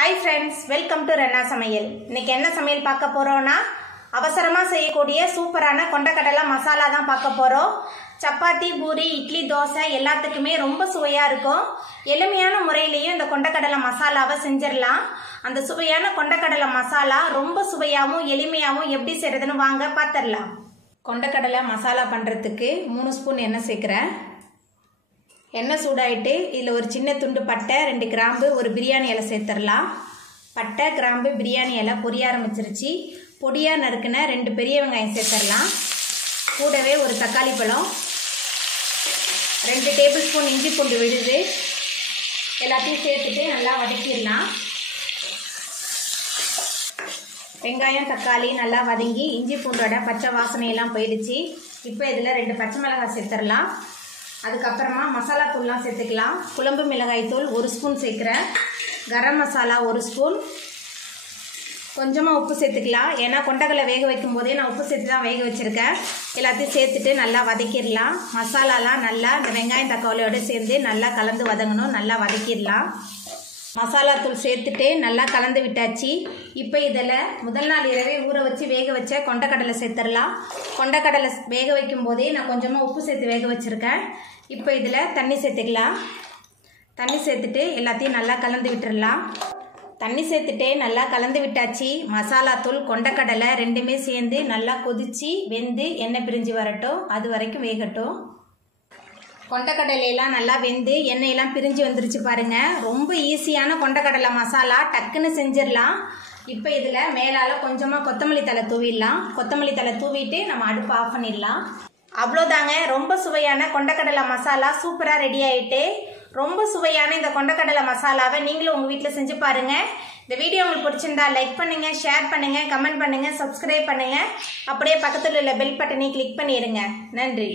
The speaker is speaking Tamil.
Hi friends, welcome to Renna Samayal. இன்னைக்கு என்ன சமையல் பார்க்க போறோம்னா அவசரமா செய்யக்கூடிய சூப்பரான கொண்டக்கடலை மசாலா தான் பார்க்க போறோம். சப்பாத்தி, பூரி, இட்லி, தோசை எல்லாத்துக்குமே ரொம்ப சுவையா இருக்கும். எளிமையான முறையிலேயே இந்த கொண்டக்கடலை மசாலாவை செஞ்சிரலாம். அந்த சுவையான கொண்டக்கடலை மசாலா ரொம்ப சுவையாவும் எளிமையாவும் எப்படி செய்யறதுன்னு வாங்க பாத்திரலாம். கொண்டக்கடலை மசாலா பண்றதுக்கு 3 ஸ்பூன் எண்ணெய் சேர்க்கிறேன். எண்ணெய் சூடாயிட்டு இதில் ஒரு சின்ன துண்டு பட்டை, 2 கிராம்பு, ஒரு பிரியாணி இலை சேர்த்துடலாம். பட்டை, கிராம்பு, பிரியாணி இலை பொரிய ஆரம்பிச்சிருச்சு. பொடியாக நறுக்குன 2 பெரிய வெங்காயம் சேர்த்துடலாம். கூடவே ஒரு தக்காளி பழம், 2 டேபிள் ஸ்பூன் இஞ்சி பூண்டு விழுது எல்லாத்தையும் சேர்த்துட்டு நல்லா வதக்கிடலாம். வெங்காயம் தக்காளி நல்லா வதங்கி இஞ்சி பூண்டோட பச்சை வாசனையெல்லாம் போயிடுச்சு. இப்போ இதில் 2 பச்சை மிளகாய் சேர்த்துடலாம். அதுக்கப்புறமா மசாலா தூள்லாம் சேர்த்துக்கலாம். குழம்பு மிளகாய் தூள் 1 ஸ்பூன் சேர்க்குறேன். கரம் மசாலா 1 ஸ்பூன். கொஞ்சமாக உப்பு சேர்த்துக்கலாம். ஏன்னா கொண்டக்கடலை வேக வைக்கும் போதே நான் உப்பு சேர்த்து தான் வேக வச்சுருக்கேன். எல்லாத்தையும் சேர்த்துட்டு நல்லா வதக்கிடலாம். மசாலாலாம் நல்லா இந்த வெங்காயம் தக்காளியோடு சேர்ந்து நல்லா கலந்து வதங்கணும். நல்லா வதக்கிடலாம். மசாலா தூள் சேர்த்துட்டு நல்லா கலந்து விட்டாச்சு. இப்போ இதில் முதல் நாள் இரவே ஊற வச்சு வேக வச்ச கொண்டக்கடலை சேர்த்துடலாம். கொண்டக்கடலை வேக வைக்கும் போதே நான் கொஞ்சமாக உப்பு சேர்த்து வேக வச்சுருக்கேன். இப்போ இதில் தண்ணி சேர்த்துக்கலாம். தண்ணி சேர்த்துட்டு எல்லாத்தையும் நல்லா கலந்து விட்டுடலாம். தண்ணி சேர்த்துட்டு நல்லா கலந்து விட்டாச்சு. மசாலா தூள் கொண்டக்கடலை ரெண்டுமே சேர்ந்து நல்லா கொதித்து வெந்து எண்ணெய் பிரிஞ்சு வரட்டும். அது வரைக்கும் வேகட்டும். கொண்டக்கடலையெல்லாம் நல்லா வெந்து எண்ணெயெல்லாம் பிரிஞ்சு வந்துருச்சு பாருங்கள். ரொம்ப ஈஸியான கொண்டக்கடலை மசாலா, டக்குன்னு செஞ்சிடலாம். இப்போ இதில் மேலால் கொஞ்சமாக கொத்தமல்லி தழை தூவிடலாம். கொத்தமல்லி தழை தூவிட்டு நம்ம அடுப்பு ஆஃப் பண்ணிடலாம். அவ்வளோதாங்க, ரொம்ப சுவையான கொண்டக்கடலை மசாலா சூப்பராக ரெடி ஆகிட்டு. ரொம்ப சுவையான இந்த கொண்டக்கடலை மசாலாவை நீங்களும் உங்கள் வீட்டில் செஞ்சு பாருங்கள். இந்த வீடியோ உங்களுக்கு பிடிச்சிருந்தா லைக் பண்ணுங்கள், ஷேர் பண்ணுங்கள், கமெண்ட் பண்ணுங்கள், சப்ஸ்கிரைப் பண்ணுங்கள். அப்படியே பக்கத்தில் உள்ள பெல் பட்டனை கிளிக் பண்ணிடுங்க. நன்றி.